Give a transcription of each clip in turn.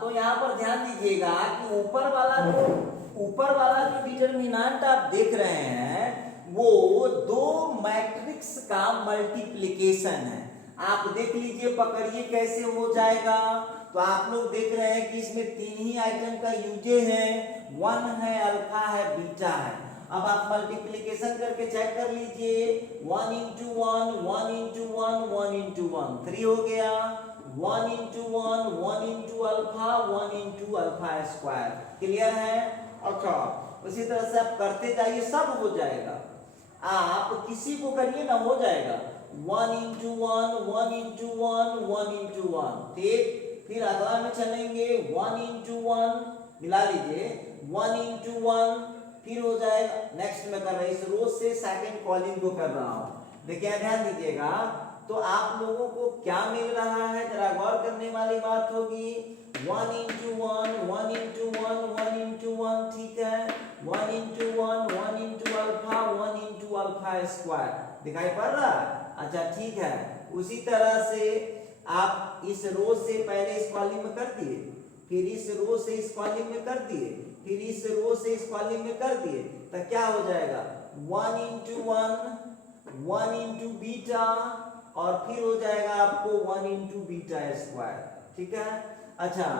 तो यहाँ पर ध्यान दीजिएगा कि ऊपर वाला जो डिटरमिनेंट आप देख रहे हैं वो दो मैट्रिक्स का मल्टीप्लिकेशन है। आप देख लीजिए, पकड़िए कैसे हो जाएगा। तो आप लोग देख रहे हैं कि इसमें तीन ही आइटम का यूजे है, वन है, अल्फा है, बीटा है। अब आप मल्टीप्लिकेशन करके चेक कर लीजिए, one into one, one into one, one into one, 3 हो गया। One into one, one into alpha, one into alpha square. Clear है? अच्छा, उसी तरह से आप करते जाइए, सब हो जाएगा। आप किसी को करिए ना, हो जाएगा। One into one, one into one, one into one, ठीक। फिर अगला में चलेंगे, वन इंटू वन, मिला लीजिए, वन इंटू वन, फिर हो जाएगा। नेक्स्ट में कर रहे हैं, इस रो से सेकंड कॉलम को कर रहा हूं। देखिए ध्यान दीजिएगा, तो आप लोगों को क्या मिल रहा है, जरा गौर करने वाली बात होगी। One into one, one into one, one into one, ठीक है। One into one, one into alpha, one into alpha square, दिखाई पड़ रहा है? अच्छा ठीक है। उसी तरह से आप इस रो से पहले इस कॉलम में कर दिए, फिर इस रो से इस कॉलम में कर दिए, फिर इस रो से इस कॉलम में कर दिए, तो क्या हो जाएगा, one into one, one into beta, और फिर हो जाएगा आपको वन इंटू बीटा स्क्वायर, ठीक है। अच्छा,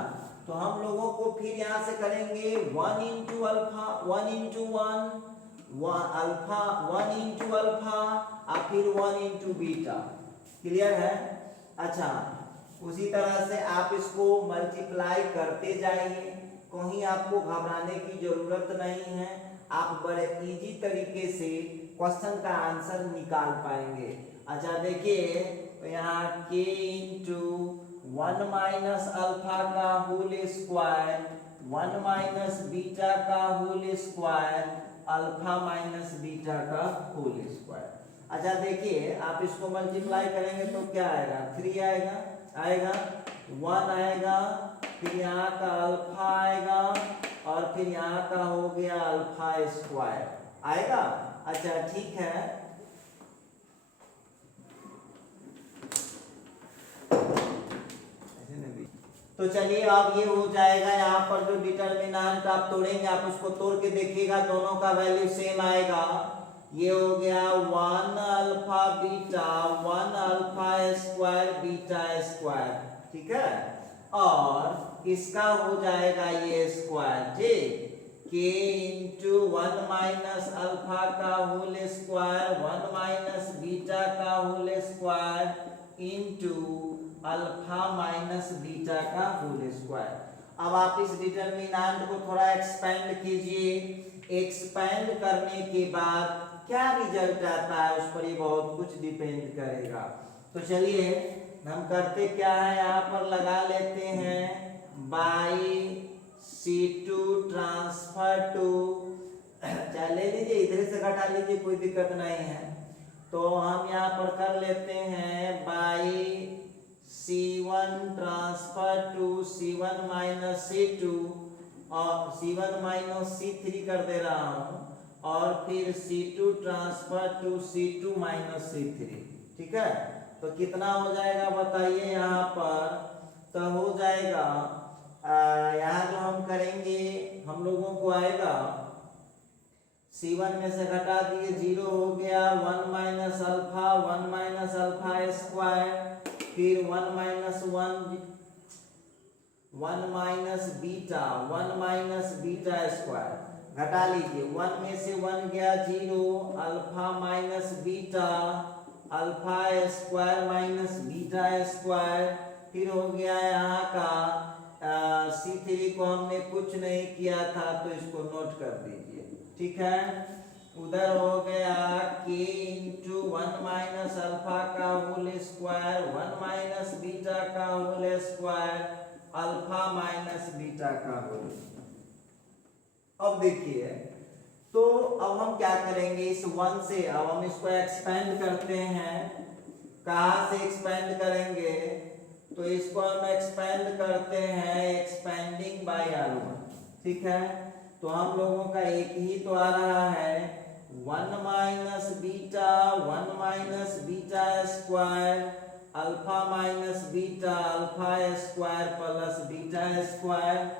तो हम लोगों को फिर यहां से करेंगे one into alpha, one into one, alpha, one into alpha, और फिर वन इंटू बीटा। क्लियर है? अच्छा, उसी तरह से आप इसको मल्टीप्लाई करते जाइए, कहीं आपको घबराने की जरूरत नहीं है। आप बड़े इजी तरीके से क्वेश्चन का आंसर निकाल पाएंगे। अच्छा देखिए, तो यहाँ k into one minus alpha का whole square, one minus beta का whole square, alpha minus beta का होल स्क्वायर। अच्छा देखिए, आप इसको मल्टीप्लाई करेंगे तो क्या आएगा, 3 आएगा, 1 आएगा, फिर यहाँ का अल्फा आएगा, और फिर यहाँ का हो गया अल्फा स्क्वायर आएगा। अच्छा ठीक है, तो चलिए अब ये हो जाएगा। यहाँ पर जो डिटरमिनेंट आप तोड़ेंगे, आप उसको तोड़ के देखिएगा, दोनों का वैल्यू सेम आएगा। ये हो गया one alpha beta, one alpha square beta square, ठीक है। और इसका हो जाएगा ये स्क्वायर, ठीक, k into one minus alpha का whole square, one minus beta का whole square into alpha minus beta का होल स्क्वायर। अब आप इस डिटरमिनेंट को थोड़ा एक्सपेंड कीजिए। एक्सपेंड करने के बाद क्या रिजल्ट आता है उस पर ये बहुत कुछ डिपेंड करेगा। तो चलिए हम करते क्या है, यहाँ पर लगा लेते हैं बाई C2 ट्रांसफर टू, ले लीजिए, इधर से घटा लीजिए, कोई दिक्कत नहीं है। तो हम यहाँ पर कर लेते हैं by C1 transfer to C1 minus C2, और C1 माइनस C3 कर दे रहा हूँ, और फिर C2 transfer to C2 minus C3, ठीक है। तो कितना हो जाएगा बताइए यहाँ पर, तो हो जाएगा यहाँ जो हम करेंगे, हम लोगों को आएगा C1 में से घटा दिए, 0 हो गया, one minus alpha, one minus alpha square, फिर one minus one, one minus beta, one minus beta square, घटा लीजिए, वन में से वन गया 0, alpha minus beta, alpha square minus beta square, फिर हो गया यहाँ का C3 को हमने कुछ नहीं किया था तो इसको नोट कर दीजिए, ठीक है। उधर हो गया k into one minus alpha का whole square, one minus beta का whole square, alpha minus beta का होल स्क्वायर। अब देखिए, तो अब हम क्या करेंगे, इस वन से अब हम इसको एक्सपेंड करते हैं। कहाँ से एक्सपेंड करेंगे, तो इसको हम एक्सपेंड करते हैं एक्सपेंडिंग बाय R1, ठीक है। तो हम लोगों का एक ही तो आ रहा है, one minus beta, one minus beta square, alpha minus beta alpha square plus beta square,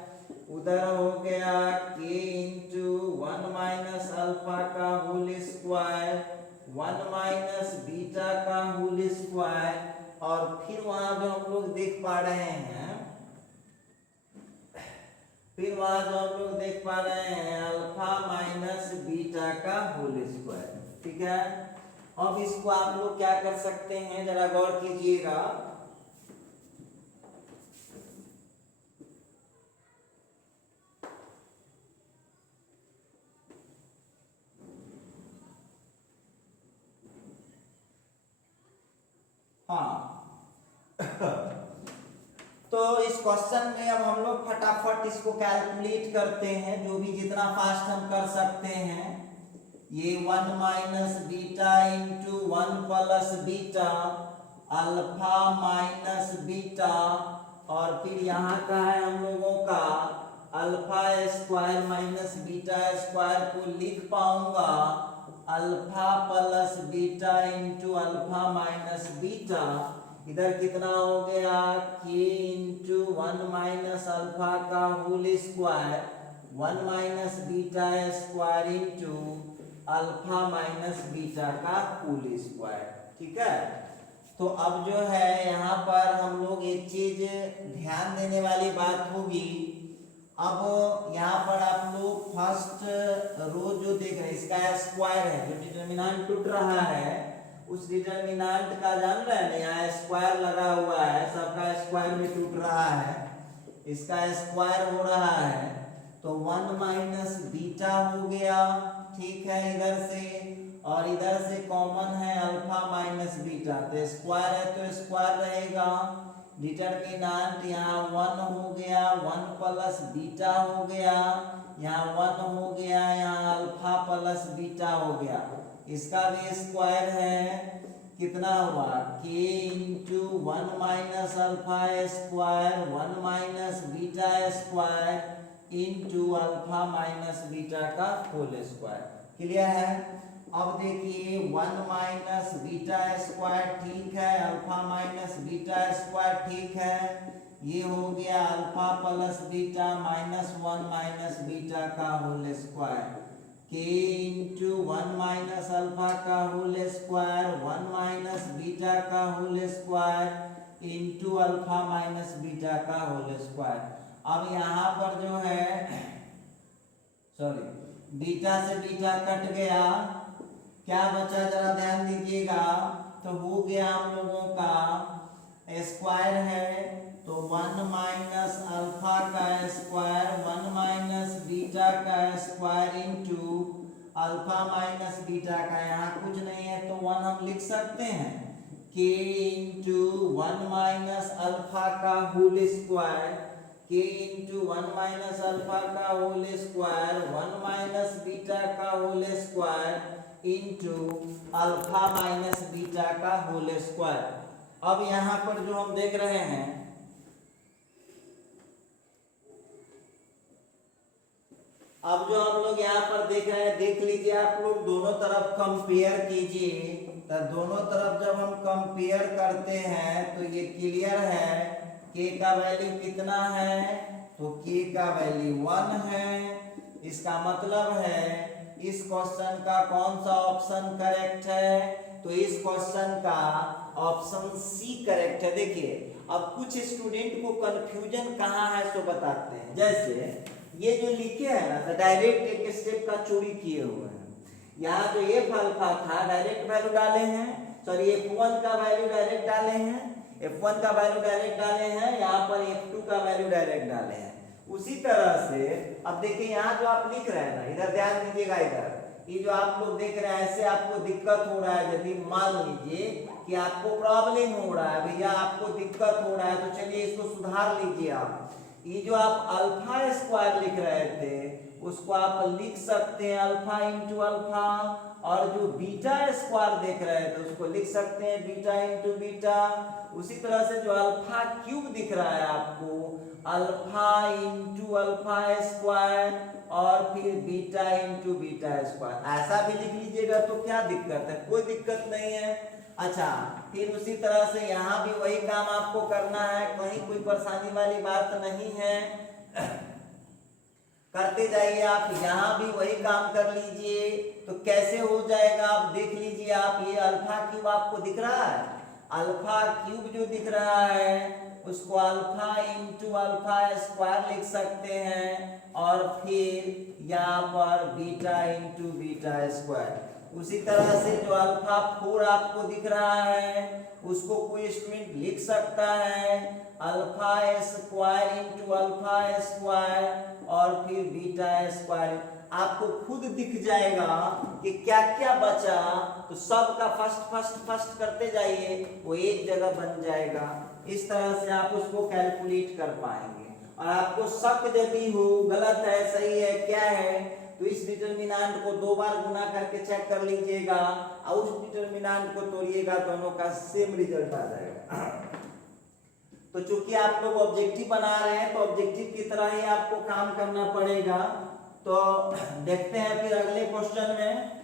उधर हो गया k इंटू 1 माइनस अल्फा का होल स्क्वायर 1 माइनस बीटा का होल स्क्वायर, और फिर वहां जो हम लोग देख पा रहे हैं अल्फा माइनस बीटा का होल स्क्वायर। ठीक है, अब इसको आप लोग क्या कर सकते हैं, जरा गौर कीजिएगा। हाँ तो इस क्वेश्चन में अब हम लोग फटाफट इसको कैलकुलेट करते हैं, जो भी जितना फास्ट हम कर सकते हैं। ये 1 minus beta into 1 plus beta alpha minus beta, और फिर यहाँ का है हम लोगों का alpha square minus beta square को लिख पाऊंगा alpha plus beta into alpha minus beta. इधर कितना हो गया k इंटू 1 माइनस अल्फा का whole square 1 minus beta square into alpha minus beta का होल स्क्वायर। ठीक है, तो अब जो है यहाँ पर हम लोग एक चीज ध्यान देने वाली बात होगी। अब यहाँ पर आप लोग फर्स्ट रो जो देख रहे हैं इसका स्क्वायर है, जो डिटरमिनेंट टूट रहा है उस डिटरमिनेंट का जान रहे हैं ना, यहाँ स्क्वायर लगा हुआ है, सबका स्क्वायर में टूट रहा है, इसका स्क्वायर हो रहा है, तो 1 माइनस बीटा हो गया। ठीक है, इधर से और इधर से कॉमन है अल्फा माइनस बीटा, तो स्क्वायर है तो स्क्वायर रहेगा। डिटरमिनेंट यहाँ 1 हो गया, 1 प्लस बीटा हो गया, यहाँ 1 हो गया, यहाँ अल्फा प्लस बीटा हो गया, इसका भी स्क्वायर है। कितना हुआ k into 1 minus alpha square 1 minus beta square into alpha minus beta का होल स्क्वायर। क्लियर है? अब देखिए 1 माइनस बीटा स्क्वायर ठीक है, अल्फा माइनस बीटा स्क्वायर ठीक है, ये हो गया alpha plus beta minus 1 minus beta का whole square, k into 1 minus alpha का होल स्क्वायर 1 माइनस बीटा का whole square into alpha minus beta का होल स्क्वायर। अब यहाँ पर जो है बीटा से बीटा कट गया, क्या बचा जरा ध्यान दीजिएगा, तो हो गया हम लोगों का स्क्वायर है तो 1 माइनस अल्फा का स्क्वायर 1 माइनस बीटा का square into alpha minus beta का, यहाँ कुछ नहीं है तो 1 हम लिख सकते हैं k इंटू 1 माइनस अल्फा का whole square, k into 1 minus alpha का होल स्क्वायर 1 माइनस बीटा का whole square into alpha minus beta का होल स्क्वायर। अब यहाँ पर जो हम देख रहे हैं अब जो हम लोग यहाँ पर देख रहे हैं, देख लीजिए आप लोग दोनों तरफ कंपेयर कीजिए, तो दोनों तरफ जब हम कंपेयर करते हैं तो ये क्लियर है k का वैल्यू कितना है, तो k का वैल्यू 1 है। इसका मतलब है इस क्वेश्चन का कौन सा ऑप्शन करेक्ट है, तो इस क्वेश्चन का ऑप्शन सी करेक्ट है। देखिए अब कुछ स्टूडेंट को कंफ्यूजन कहाँ है सो बताते हैं। जैसे ये जो लिखे है ना, तो डायरेक्ट एक स्टेप का चोरी किए हुए हैं। यहाँ जो f अल्फा था डायरेक्ट वैल्यू डाले हैं, सॉरी f1 का वैल्यू डायरेक्ट डाले हैं, f1 का वैल्यू डायरेक्ट डाले हैं, यहाँ पर f2 का वैल्यू डायरेक्ट डाले हैं। उसी तरह से अब देखिए यहाँ जो आप लिख रहे हैं ना, इधर ध्यान दीजिएगा, इधर ये जो आप लोग देख रहे हैं ऐसे आपको दिक्कत हो रहा है, यदि मान लीजिए कि आपको प्रॉब्लम हो रहा है, भैया आपको दिक्कत हो रहा है, तो चलिए इसको सुधार लीजिए। आप ये जो आप अल्फा स्क्वायर लिख रहे थे उसको आप लिख सकते हैं अल्फा इंटू अल्फा, और जो बीटा स्क्वायर देख रहे थे उसको लिख सकते हैं बीटा इंटू बीटा। उसी तरह से जो अल्फा क्यूब दिख रहा है आपको अल्फा इंटू अल्फा स्क्वायर और फिर बीटा इंटू बीटा स्क्वायर, ऐसा भी लिख लीजिएगा तो क्या दिक्कत है, कोई दिक्कत नहीं है। अच्छा, फिर उसी तरह से यहाँ भी वही काम आपको करना है, कहीं कोई परेशानी वाली बात नहीं है। करते जाइए आप, यहाँ भी वही काम कर लीजिए। तो कैसे हो जाएगा आप देख लीजिए। आप ये अल्फा क्यूब आपको दिख रहा है, अल्फा क्यूब जो दिख रहा है उसको अल्फा इंटू अल्फा स्क्वायर लिख सकते हैं, और फिर यहाँ पर बीटा इंटू बीटा स्क्वायर। उसी तरह से जो अल्फा 4 आपको दिख रहा है उसको कोई स्टूडेंट लिख सकता है alpha square into alpha square और फिर बीटा स्क्वायर। आपको खुद दिख जाएगा कि क्या क्या बचा, तो सब का फर्स्ट करते जाइए, वो एक जगह बन जाएगा। इस तरह से आप उसको कैलकुलेट कर पाएंगे। और आपको शक यदि हो गलत है सही है क्या है, तो इस डिटरमिनेंट को 2 बार गुना करके चेक कर लीजिएगा और उस डिटरमिनेंट को तोड़िएगा, दोनों का सेम रिजल्ट आ जाएगा। तो चूंकि आप लोग ऑब्जेक्टिव बना रहे हैं तो ऑब्जेक्टिव की तरह ही आपको काम करना पड़ेगा। तो देखते हैं फिर अगले क्वेश्चन में।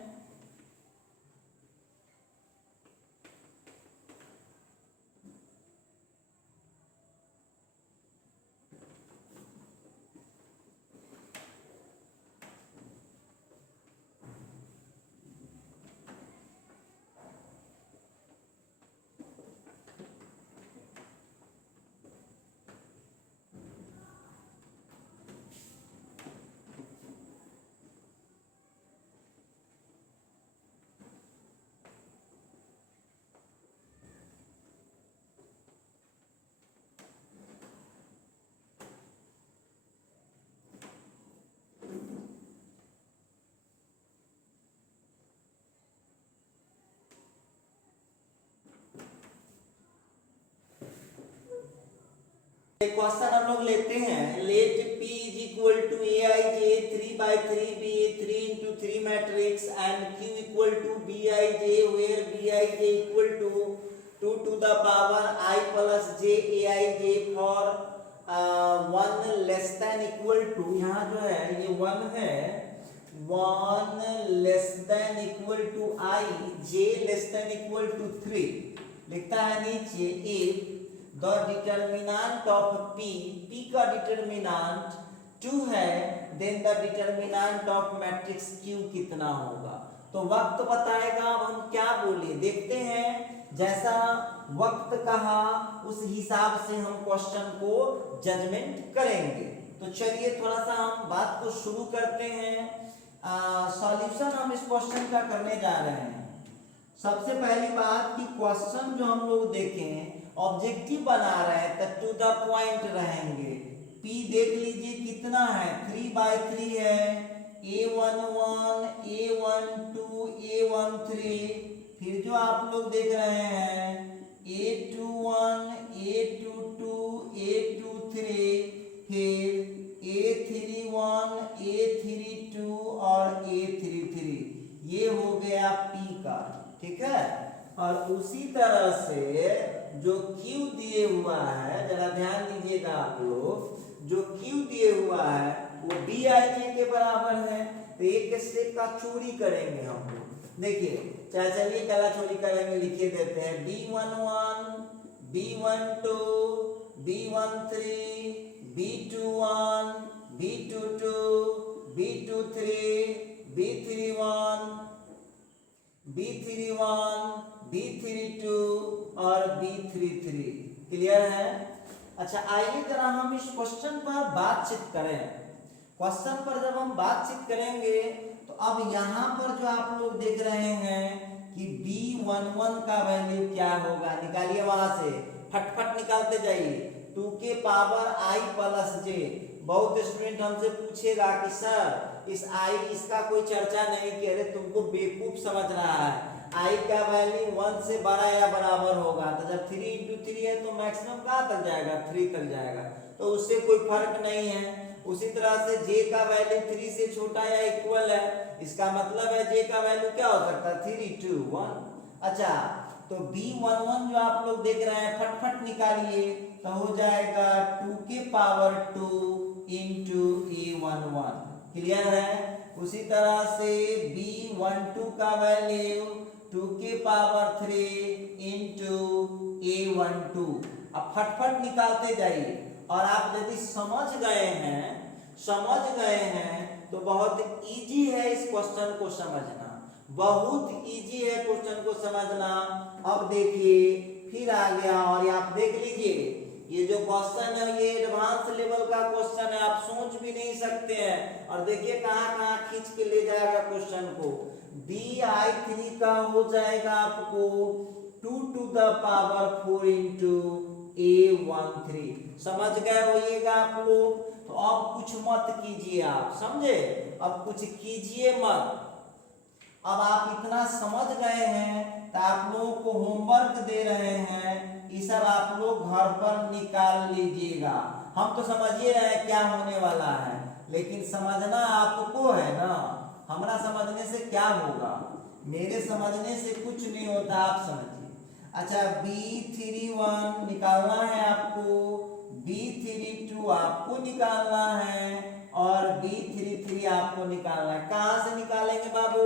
क्वेश्चन हम लोग लेते हैं, let P is equal to Aij 3/3 Ba3 into 3 matrix and Q equal to Bij where Bij equal to 2 to the power I plus j Aij for 1 less than equal to, यहाँ जो है ये 1 है, 1 less than equal to I, j less than equal to 3 लिखता है नीचे। If the determinant of P, P का determinant 2 है, then the determinant of matrix Q कितना होगा। तो वक्त बताएगा। अब हम क्या बोले देखते हैं, जैसा वक्त कहा उस हिसाब से हम क्वेश्चन को जजमेंट करेंगे। तो चलिए थोड़ा सा हम बात को शुरू करते हैं। सॉल्यूशन हम इस क्वेश्चन का करने जा रहे हैं। सबसे पहली बात कि क्वेश्चन जो हम लोग देखें ऑब्जेक्टिव बना रहे हैं तो टू द पॉइंट रहेंगे। P देख लीजिए कितना है, 3/3 है, A11 A12 A13, फिर जो आप लोग देख रहे हैं A21 A22 A23, फिर A31 A32 और A33, ये हो गया P का, ठीक है। और उसी तरह से जो Q दिए हुआ है, जरा ध्यान दीजिएगा आप लोग, जो Q दिए हुआ है वो Bij के बराबर है। तो एक स्टेप का चोरी करेंगे हम लोग। देखिए चलिए पहला चोरी करेंगे, लिखे देते हैं B11 B12 B13 B21 B22 B23 B31 B31 B32 और B33, क्लियर है। अच्छा आइए जरा हम इस क्वेश्चन पर बातचीत करें। क्वेश्चन पर जब हम बातचीत करेंगे तो अब यहाँ पर जो आप लोग देख रहे हैं कि B11 का वैल्यू क्या होगा, निकालिए वहां से, फटफट निकालते जाइए। 2 के पावर I प्लस j। बहुत स्टूडेंट हमसे पूछेगा कि सर इस I इसका कोई चर्चा नहीं किया, अरे तुमको बेवकूफ समझ रहा है। I का वैल्यू 1 से बड़ा या बराबर होगा, तो जब 3 into 3 है तो मैक्सिमम कहाँ तक जाएगा, 3 तक जाएगा, तो उससे कोई फर्क नहीं है। उसी तरह से J का वैल्यू 3 से छोटा या इक्वल है, इसका मतलब है J का वैल्यू क्या हो सकता है, 3 2 1। अच्छा तो B11 जो आप लोग देख रहे हैं फटफट निकालिए, तो हो जाएगा 2 के पावर 2 into A11, क्लियर है। उसी तरह से B12 का वैल्यू 2 के पावर 3 इंटू A12। अब फटफट निकालते जाइए। और आप यदि समझ गए हैं तो बहुत इजी है इस क्वेश्चन को समझना, बहुत इजी है क्वेश्चन को समझना। अब देखिए फिर आ गया, और ये आप देख लीजिए, ये जो क्वेश्चन है ये एडवांस लेवल का क्वेश्चन है, आप सोच भी नहीं सकते हैं। और देखिए कहाँ कहाँ खींच के ले जाएगा क्वेश्चन को। Bi3 का हो जाएगा आपको 2 to the power 4 into A13। समझ गए होइएगा आप लोग। तो अब कुछ मत कीजिए, आप समझे, अब कुछ कीजिए मत। अब आप इतना समझ गए हैं तो आप लोगों को होमवर्क दे रहे हैं, ये सब आप लोग घर पर निकाल लीजिएगा। हम तो समझ ही रहे हैं क्या होने वाला है, लेकिन समझना आपको है ना। हमारा समझने से क्या होगा, मेरे समझने से कुछ नहीं होता, आप समझिए। अच्छा B31 निकालना है आपको, B32 आपको निकालना है, और B33 आपको निकालना है। कहाँ से निकालेंगे बाबू?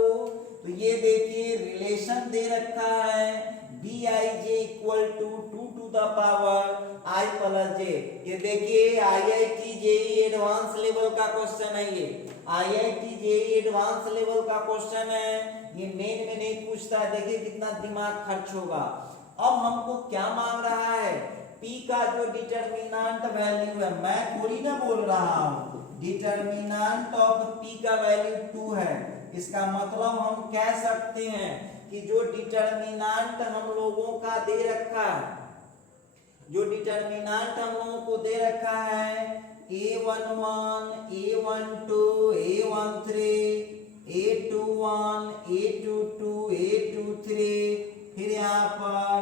तो ये देखिए रिलेशन दे रखा है Bij equal to 2 to the power I plus j। ये देखिए IIT JEE एडवांस लेवल का क्वेश्चन है, ये IIT JEE एडवांस लेवल का क्वेश्चन है, ये मेन में नहीं पूछता है। देखिए कितना दिमाग खर्च होगा। अब हमको क्या मांग रहा है? P का जो डिटरमिनेंट वैल्यू है, मैं थोड़ी ना बोल रहा हूँ, डिटरमिनेंट ऑफ P का वैल्यू 2 है। इसका मतलब हम कह सकते हैं कि जो डिटरमिनेंट हम लोगों का दे रखा है, जो डिटरमिनेंट हम लोगों को दे रखा है A11, A12, A13, A21, A22, A23, फिर यहाँ पर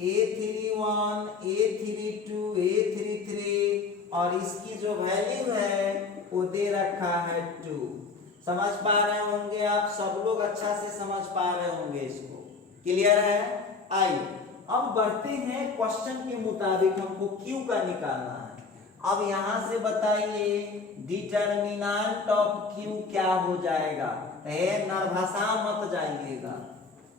A31, A32, A33, और इसकी जो वैल्यू है वो दे रखा है 2। समझ पा रहे होंगे आप सब लोग, अच्छा से समझ पा रहे होंगे इसको। क्लियर है? आइए अब बढ़ते हैं क्वेश्चन के मुताबिक, हमको Q का निकालना है। अब यहां से बताइए डिटरमिनेंट ऑफ Q क्या हो जाएगा। नरभसा मत जाइएगा,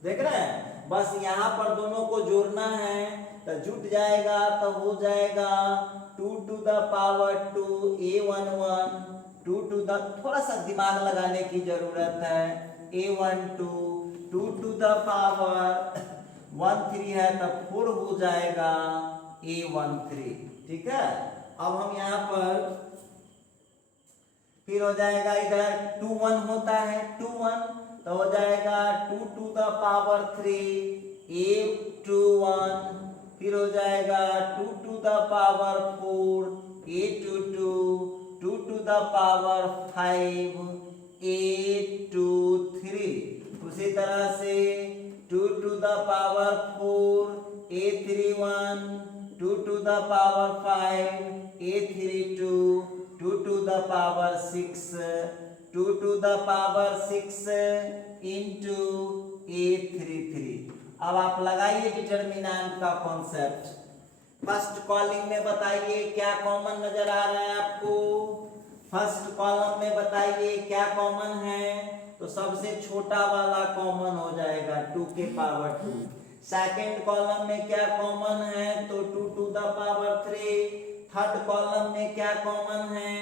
देख रहे हैं, बस यहाँ पर दोनों को जोड़ना है तो जुट जाएगा, तो हो जाएगा 2 to the power 2 A11, 2 to the, थोड़ा सा दिमाग लगाने की जरूरत है, A12, 2 to the power 13 है तब 4 हो जाएगा A13। ठीक है, अब हम यहाँ पर फिर हो जाएगा, इधर 2 1 होता है, 2 1 तो हो जाएगा 2 to the power 3 A21, फिर हो जाएगा 2 to the power 4 A22, 2 to the power 5 A23, उसी तरह से 2 to the power 4 A31, 2 to the power 5 A32, 2 to the power 6, 2 to the power 6 into A33। अब आप लगाइए डिटरमिनेंट का कॉन्सेप्ट। फर्स्ट कॉलम में बताइए क्या कॉमन नजर आ रहा है आपको, फर्स्ट कॉलम में बताइए क्या कॉमन है। तो सबसे छोटा वाला कॉमन हो जाएगा 2 के पावर 2। सेकंड कॉलम में क्या कॉमन है, तो 2 to the power 3। Third column में क्या कॉमन है,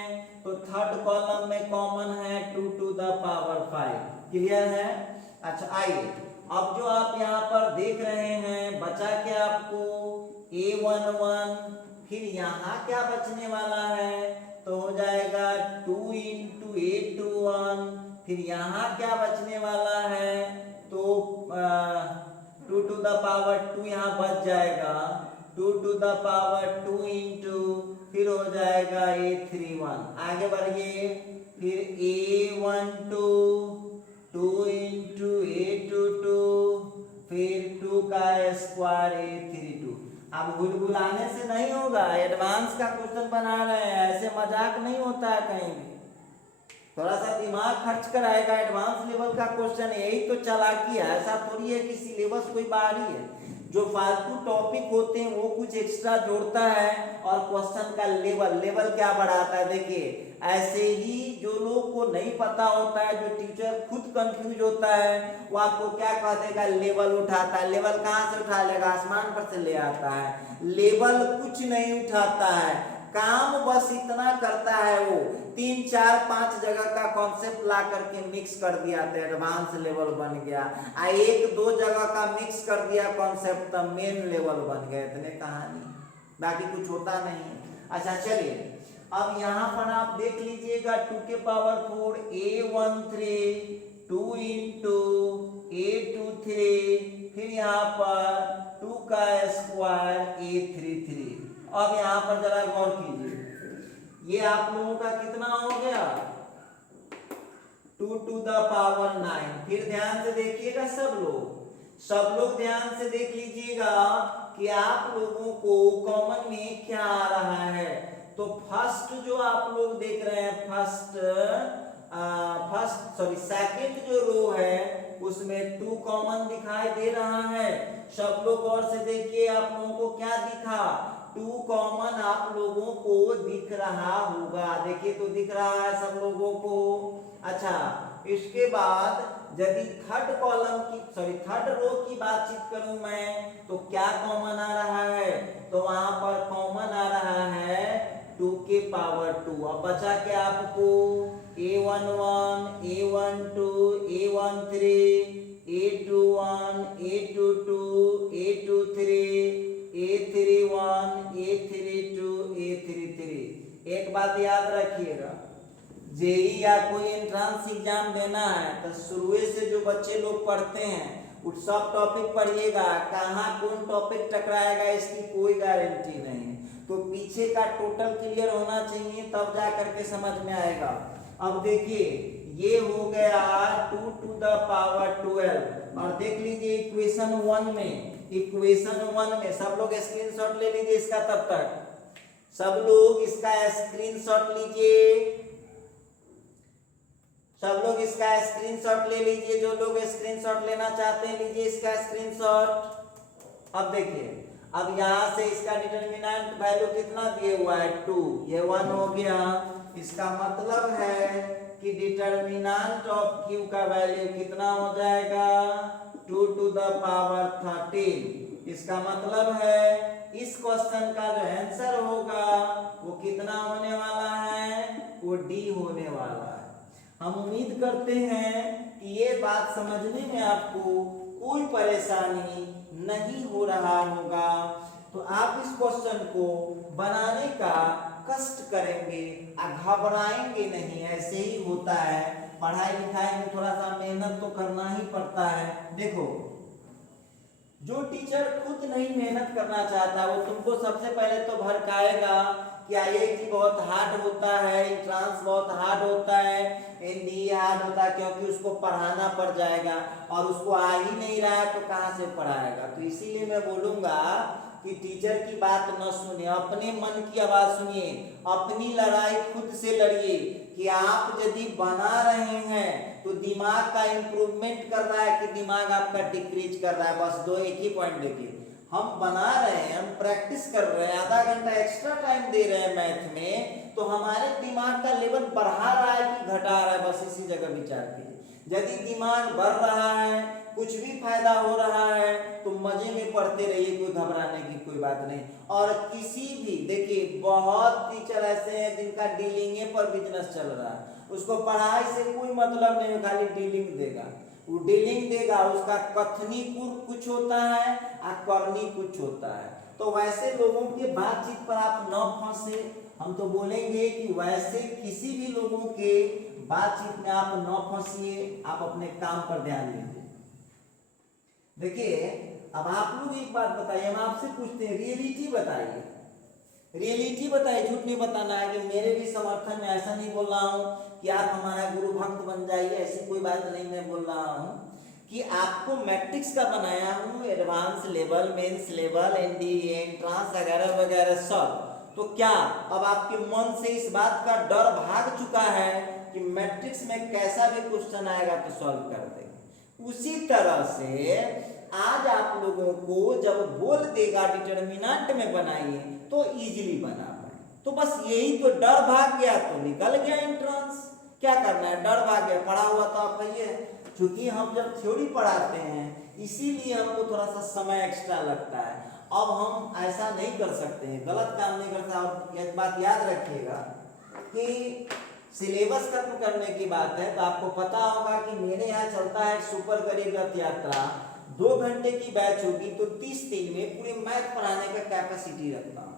तो थर्ड कॉलम में कॉमन है 2 to the power 5। क्लियर है? अच्छा आइए अब जो आप यहाँ पर देख रहे हैं बचा क्या आपको A11, फिर यहाँ क्या बचने वाला है, तो हो जाएगा 2 into A21, फिर यहाँ क्या बचने वाला है, तो 2 to the power 2 यहाँ बच जाएगा, 2 to the power 2 into, फिर हो जाएगा A31। आगे बढ़िए, फिर A12, 2 into A22, फिर 2 का स्क्वायर A32। अब बुलाने से नहीं होगा, एडवांस का क्वेश्चन बना रहे हैं, ऐसे मजाक नहीं होता है कहीं भी, थोड़ा सा दिमाग खर्च कराएगा। एडवांस लेवल का क्वेश्चन, यही तो चालाकी है, ऐसा थोड़ी है कि सिलेबस कोई बाहरी है। जो फालतू टॉपिक होते हैं वो कुछ एक्स्ट्रा जोड़ता है और क्वेश्चन का लेवल क्या बढ़ाता है। देखिए ऐसे ही जो लोग को नहीं पता होता है, जो टीचर खुद कंफ्यूज होता है, वो आपको क्या कह देगा, लेवल उठाता है। लेवल कहाँ से उठा लेगा, आसमान पर से ले आता है। लेवल कुछ नहीं उठाता है, काम बस इतना करता है, वो 3 4 5 जगह का कॉन्सेप्ट ला करके मिक्स कर दिया तो एडवांस लेवल बन गया, 1 2 जगह का मिक्स कर दिया कॉन्सेप्ट तो मेन लेवल बन गया। इतने कहानी, बाकी कुछ होता नहीं। अच्छा चलिए अब यहाँ पर आप देख लीजिएगा 2 के पावर 4 a13 2 into a23, फिर यहाँ पर 2 का स्क्वायर a33। अब यहाँ पर जरा गौर कीजिए, ये आप लोगों का कितना हो गया 2 to the power 9। फिर ध्यान से देखिएगा सब लोग ध्यान से देख लीजिएगा कि आप लोगों को कॉमन में क्या आ रहा है। तो फर्स्ट जो आप लोग देख रहे हैं, सेकंड जो रो है उसमें 2 कॉमन दिखाई दे रहा है। सब लोग गौर से देखिए, आप लोगों को क्या दिखा, 2 कॉमन आप लोगों को दिख रहा होगा। देखिए तो दिख रहा है सब लोगों को। अच्छा इसके बाद यदि थर्ड रो की बातचीत करूं मैं तो क्या कॉमन आ रहा है, तो वहां पर कॉमन आ रहा है 2 के पावर 2। अब बचा क्या आपको, a11 a12 a13 a21 a22 a23 a31 a32 a33। एक बात याद रखिएगा, जेई या कोई एंट्रेंस एग्जाम देना है तो शुरू से जो बच्चे लोग पढ़ते हैं उस सब टॉपिक पढ़िएगा, कहाँ कौन टॉपिक टकराएगा इसकी कोई गारंटी नहीं। तो पीछे का टोटल क्लियर होना चाहिए तब जा करके समझ में आएगा। अब देखिए ये हो गया 2 to the power 12। और देख लीजिए इक्वेशन 1 में सब लोग स्क्रीनशॉट ले लीजिए इसका, तब तक सब लोग इसका स्क्रीनशॉट लीजिए, सब लोग इसका स्क्रीनशॉट ले लीजिए। जो लोग स्क्रीनशॉट लेना चाहते हैं लीजिए इसका स्क्रीनशॉट। अब देखिए, अब यहाँ से इसका डिटरमिनेंट वैल्यू कितना दिए हुआ है 2, ये 1 हो गया। इसका मतलब है कि डिटरमिनेंट ऑफ क्यू का वैल्यू कितना हो जाएगा 2 to the power 13। इसका मतलब है इस क्वेश्चन का जो आंसर होगा वो कितना होने वाला है, वो डी होने वाला है। हम उम्मीद करते हैं कि ये बात समझने में आपको कोई परेशानी नहीं हो रहा होगा। तो आप इस क्वेश्चन को बनाने का कष्ट करेंगे, घबराएंगे नहीं। ऐसे ही होता है, पढ़ाई लिखाई में थोड़ा सा मेहनत तो करना ही पड़ता है। देखो जो टीचर खुद नहीं मेहनत करना चाहता वो तुमको सबसे पहले तो भड़काएगा कि आईआईटी बहुत हार्ड होता है, एंट्रेंस बहुत हार्ड होता है, एनडीए हार्ड होता है, क्योंकि उसको पढ़ाना पड़ जाएगा और उसको आ ही नहीं रहा है तो कहाँ से पढ़ाएगा। तो इसीलिए मैं बोलूँगा कि टीचर की बात न सुनिए, अपने मन की आवाज़ सुनिए, अपनी लड़ाई खुद से लड़िए। कि आप यदि बना रहे हैं तो दिमाग का इम्प्रूवमेंट कर रहा है कि दिमाग आपका डिक्रीज कर रहा है। बस एक ही पॉइंट देखिए, हम बना रहे हैं, हम प्रैक्टिस कर रहे हैं, आधा घंटा एक्स्ट्रा टाइम दे रहे हैं मैथ में, तो हमारे दिमाग का लेवल बढ़ा रहा है कि घटा रहा है, बस इसी जगह विचार कीजिए। यदि दिमाग बढ़ रहा है, कुछ भी फायदा हो रहा है तो मजे में पढ़ते रहिए, कोई घबराने की कोई बात नहीं। और किसी भी, देखिए बहुत टीचर ऐसे हैं जिनका डीलिंग पर बिजनेस चल रहा है, उसको पढ़ाई से कोई मतलब नहीं, खाली डीलिंग देगा, वो डीलिंग देगा, उसका कथनी कुछ होता है और करनी कुछ होता है। तो वैसे लोगों के बातचीत पर आप न फंसे। हम तो बोलेंगे कि वैसे किसी भी लोगों के बातचीत में आप न फंसिए, आप अपने काम पर ध्यान दीजिए। देखिए अब आप लोग एक बात बताइए, हम आपसे पूछते हैं रियलिटी बताइए, रियलिटी बताइए, झूठ नहीं बताना है कि मेरे भी समर्थन में ऐसा नहीं बोल रहा हूँ कि आप हमारा गुरु भक्त बन जाइए, ऐसी कोई बात नहीं मैं बोल रहा हूँ कि आपको मैट्रिक्स का बनाया हूँ, advance level, mains level, NDA, entrance वगैरह वगैरह सब। तो क्या अब आपके मन से इस बात का डर भाग चुका है कि मैट्रिक्स में कैसा भी क्वेश्चन आएगा तो सॉल्व कर देंगे। उसी तरह से आज आप लोगों को जब बोल देगा डिटर्मिनेंट में बनाइए तो इजीली बना पाए। तो बस यही तो, डर भाग गया तो निकल गया एंट्रेंस। क्या करना है, डर भाग गया, पढ़ा हुआ तो आप है। क्योंकि हम जब थ्योरी पढ़ाते हैं इसीलिए हमको थोड़ा सा समय एक्स्ट्रा लगता है। अब हम ऐसा नहीं कर सकते हैं, गलत काम नहीं करता। और एक बात याद रखिएगा कि सिलेबस खत्म करने की बात है तो आपको पता होगा कि मेरे यहाँ चलता है सुपर गरीब रथ यात्रा, 2 घंटे की बैच होगी तो 30 दिन में पूरे मैथ पढ़ाने का कैपेसिटी रखता हूँ।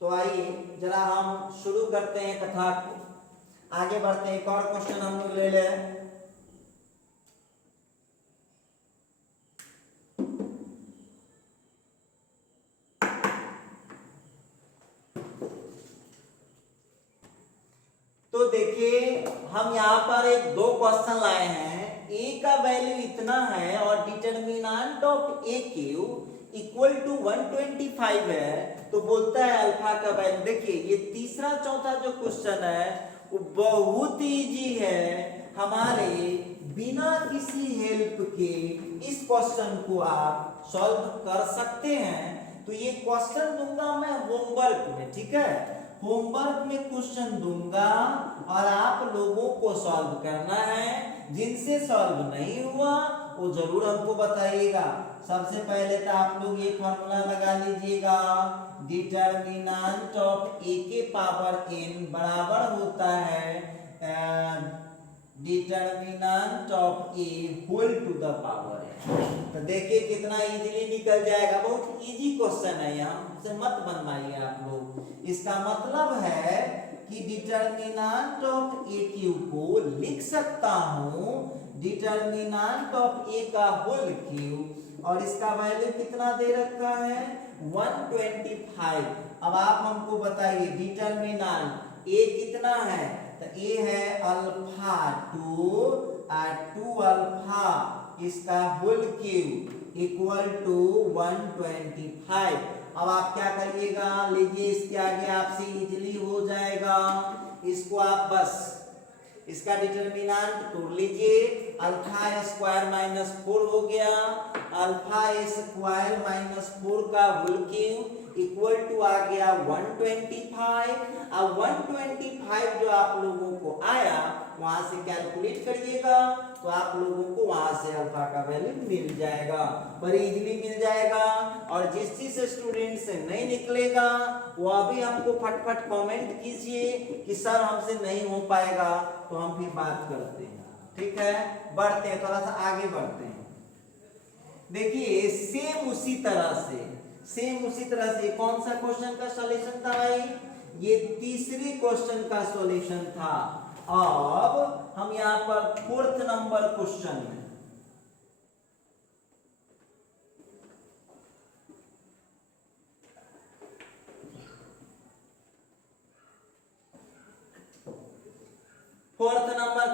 तो आइए जरा हम शुरू करते हैं कथा को, आगे बढ़ते हैं। एक और क्वेश्चन हम लोग ले लें। तो देखिए हम यहाँ पर एक 2 क्वेश्चन लाए हैं। a का वैल्यू इतना है और determinant of a cube equal to 125 है। तो बोलता है अल्फा का वैल्यू। देखिए ये तीसरा चौथा जो क्वेश्चन है वो बहुत इजी है, हमारे बिना किसी हेल्प के इस क्वेश्चन को आप सॉल्व कर सकते हैं। तो ये क्वेश्चन दूंगा मैं होमवर्क में, ठीक है, होमवर्क में क्वेश्चन दूंगा और आप लोगों को सॉल्व करना है। जिनसे सॉल्व नहीं हुआ वो जरूर हमको बताइएगा। सबसे पहले तो आप लोग ये फॉर्मूला लगा लीजिएगा, डिटर्मिनेंट ऑफ a के पावर n बराबर होता है determinant of a whole to the power n। तो देखिए कितना इजीली निकल जाएगा, बहुत इजी क्वेश्चन है, यहाँ से मत बनवाइए आप लोग। इसका मतलब है कि डिटर्मिनेंट ऑफ a क्यूब को लिख सकता हूँ डिटर्मिनेंट ऑफ a का होल क्यूब, और इसका वैल्यू कितना दे रखा है 125। अब आप हमको बताइए डिटर्मिनेंट a कितना है, तो a है अल्फा 2 अल्फा, इसका होल क्यूब इक्वल टू 125। अब आप क्या करिएगा, लीजिए इसके आगे आपसे इजीली हो जाएगा। इसको आप बस इसका डिटर्मिनेंट तोड़ लीजिए, अल्फा स्क्वायर माइनस 4 हो गया, अल्फा स्क्वायर माइनस 4 का होल क्यूब इक्वल टू आ गया 125। अब 125 जो आप लोगों को आया वहां से कैलकुलेट करिएगा तो आप लोगों को वहां से अल्फा का वैल्यू मिल जाएगा, बड़ी इजीली मिल जाएगा। और जिस चीज स्टूडेंट से नहीं निकलेगा वो अभी हमको फटफट कमेंट कीजिए कि सर हमसे नहीं हो पाएगा, तो हम फिर बात करते हैं। ठीक है, बढ़ते हैं, थोड़ा सा आगे बढ़ते हैं। देखिए सेम उसी तरह से कौन सा क्वेश्चन का सॉल्यूशन था भाई, ये तीसरे क्वेश्चन का सॉल्यूशन था। अब हम यहां पर 4th नंबर क्वेश्चन में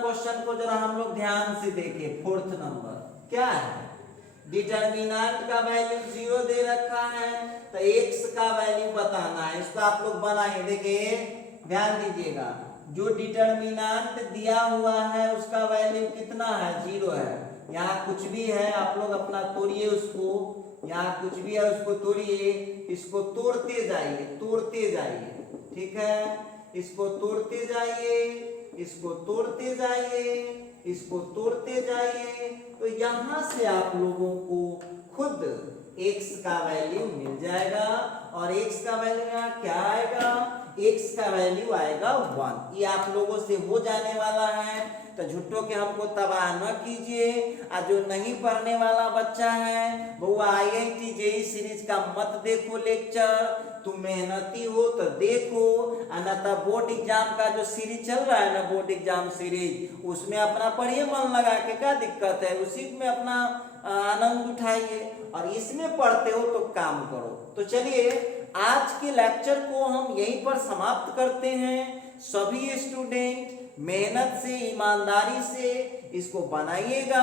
क्वेश्चन को जरा हम लोग ध्यान से देखें। 4th नंबर क्या है, डिटर्मिनेंट का वैल्यू 0 दे रखा है तो x का वैल्यू बताना है। इसको आप लोग बनाइए, देखिए ध्यान दीजिएगा, जो डिटर्मिनेंट दिया हुआ है उसका वैल्यू कितना है 0 है। यहाँ कुछ भी है आप लोग अपना तोड़िए उसको, यहाँ कुछ भी है उसको तोड़िए, इसको तोड़ते जाइए, ठीक है, इसको तोड़ते जाइए, इसको तोड़ते जाइए, इसको तोड़ते जाइए, तो यहां से आप लोगों को खुद x का वैल्यू मिल जाएगा। और x का वैल्यू यहाँ क्या आएगा, x का वैल्यू आएगा 1। ये आप लोगों से हो जाने वाला है, तो झूठों के हमको तबाह न कीजिए। और जो नहीं पढ़ने वाला बच्चा है वो IIT JEE सीरीज का मत देखो लेक्चर, तुम मेहनती हो तो देखो, अन्यथा बोर्ड एग्जाम का जो सीरीज चल रहा है ना, बोर्ड एग्जाम सीरीज, उसमें अपना पढ़िए मन लगा के, क्या दिक्कत है, उसी में अपना आनंद उठाइए। और इसमें पढ़ते हो तो काम करो। तो चलिए आज के लेक्चर को हम यहीं पर समाप्त करते हैं। सभी स्टूडेंट मेहनत से, ईमानदारी से इसको बनाइएगा।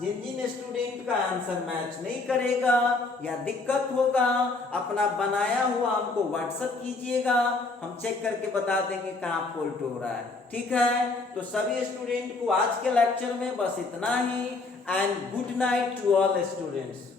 जिन जिन स्टूडेंट का आंसर मैच नहीं करेगा या दिक्कत होगा, अपना बनाया हुआ हमको व्हाट्सएप कीजिएगा, हम चेक करके बता देंगे कहाँ फॉल्ट हो रहा है। ठीक है, तो सभी स्टूडेंट को आज के लेक्चर में बस इतना ही। and good night to all students.